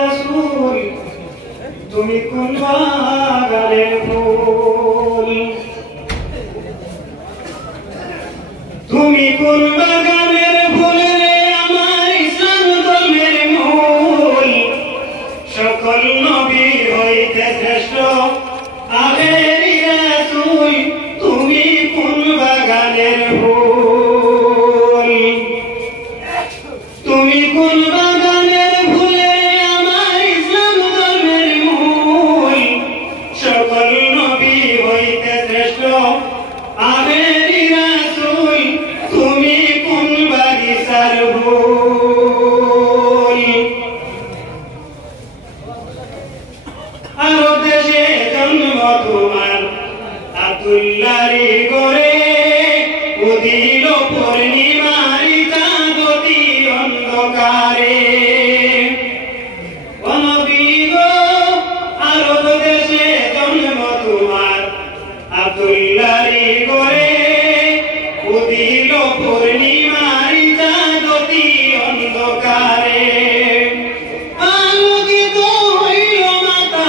রাসূল তুমি কোন বাগানের ফুল তুমি কোন বাগানের ফুল রে আমার ইসলাম ধর্মের মূল সকল নবী হইতে শ্রেষ্ঠ আখেরি রাসূল তুমি কোন বাগানের ফুল তুমি কোন বাগানের ফুল রে আমার ইসলাম ধর্মের মূল সকল নবী হইতে শ্রেষ্ঠ আখেরি রাসূল তুমি কোন বাগিচার ফুল আরব দেশে জন্ম তোমার আতুল্লারি করে উদিল পূর্ণিমারি চাঁদতি অন্ধকারে ও নবী গো আরব দেশে জন্ম তোমার আতুল্লারি করে উদিল পূর্ণিমারি চাঁদতি অন্ধকারে আলোকিত হইল মাতা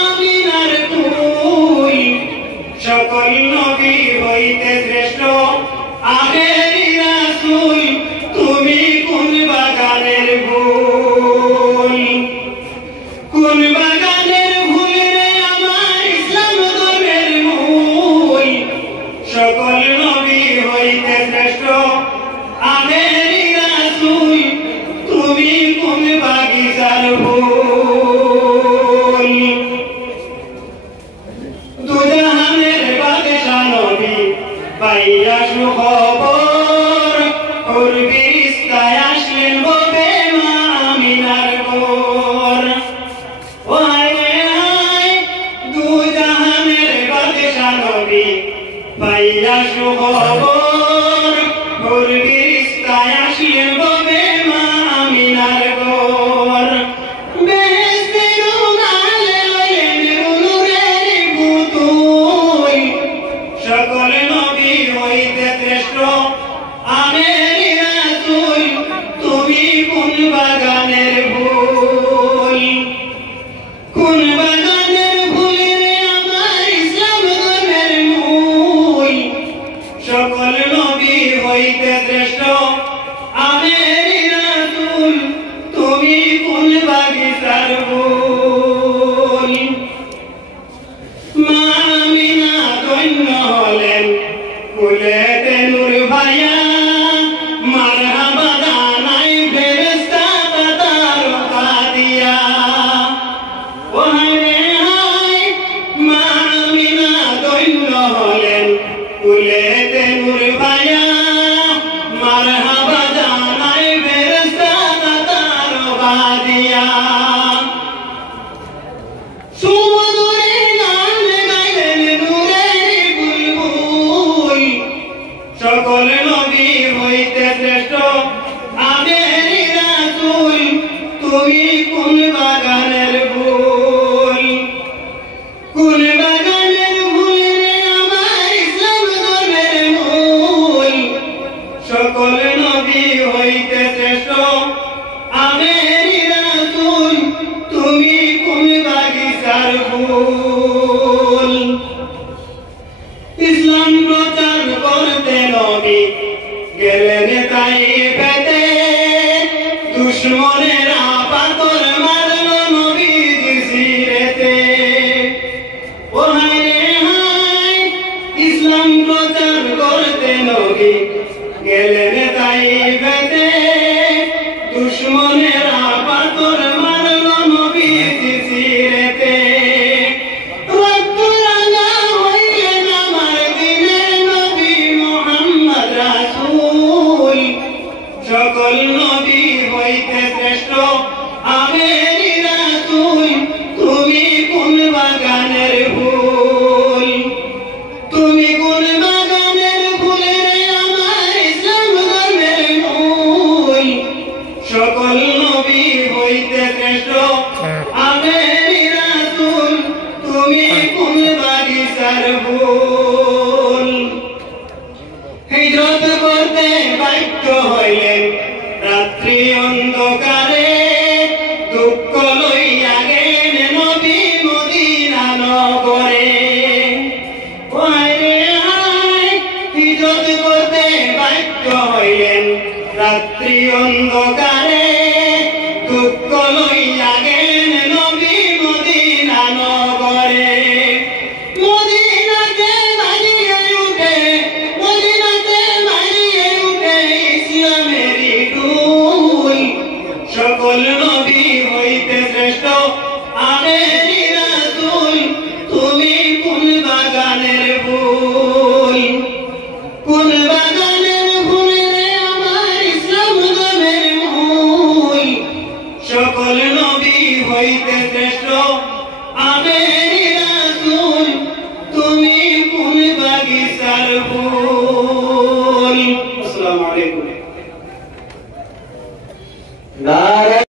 আমিনার কুল সকল নবী হইতে শ্রেষ্ঠ আখেরি রাসূল তুমি কোন বাগানের ফুল কোন বাগানের ফুল রে আমার ইসলাম ধর্মের মূল সকল নবী হইতে শ্রেষ্ঠ আখেরি রাসূল তুমি কোন বাগিচার ফুল দুজাহানের বাদশা নবী পাইয়া সুখবর ওর ফেরেশতায় আসলেন হবে মা আমিনার ঘর ও হায় হায় দুজাহানের বাদশা নবী পাইয়া সুখবর ওর ফেরেশতায় আসলেন হবে মা আমিনার ঘর বেহেশতের উনালে লইলেন নূরের পুতুল সকল নবী হইতে শ্রেষ্ঠ আখেরি রাসূল তুমি কোন বাগানের ফুল কোন বাগানের ফুল রে আমার ইসলাম ধর্মের মূল সকল নবী হইতে শ্রেষ্ঠ আখেরি রাসূল তুমি কোন বাগিচার ফুল মা আমিনা ধন্য হলেন কুলেতে নূর ভাইয়া মারহাবা জানাই ফেরেশতা তারকা দিয়া ও হায় হায় মা আমিনা ধন্য হলেন কুলেতে নূর ভাইয়া মারহাবা জানাই ফেরেশতা তারকা দিয়া সুমধুরে গান গাইলেন নূরের বুলবুল সকল নবী হইতে শ্রেষ্ঠ আখেরি রাসূল তুমি কোন বাগানের ফুল কোন বাগানের ফুল রে আমার ইসলাম ধর্মের মূল সকল নবী হইতে শ্রেষ্ঠ আখেরি রাসূল তুমি কোন বাগিচার ফুল ইসলাম প্রচার করতে নবী গেলেন তাইফেতে দুশমনেরা পাথর মারল নবীজির শিরেতে ও হায় হায় ইসলাম প্রচার করতে নবী গেলেন তাইফেতে দুশমনেরা পাথর মারল নবীজির শিরেতে রক্ত রাঙা হইলেন আমার দিনের নবী মুহাম্মদ রাসূল সকল নবী হইতে শ্রেষ্ঠ আখেরি রাসূল তুমি কোন বাগানের ফুল তুমি কোন বাগানের ফুল রে আমার ইসলাম ধর্মের মূল সকল নবী হইতে শ্রেষ্ঠ আখেরি রাসূল তুমি কোন বাগিচার ফুল হিজরত করতে বাধ্য হইলেন রাত্রি অন্ধকারে দুঃখ নবী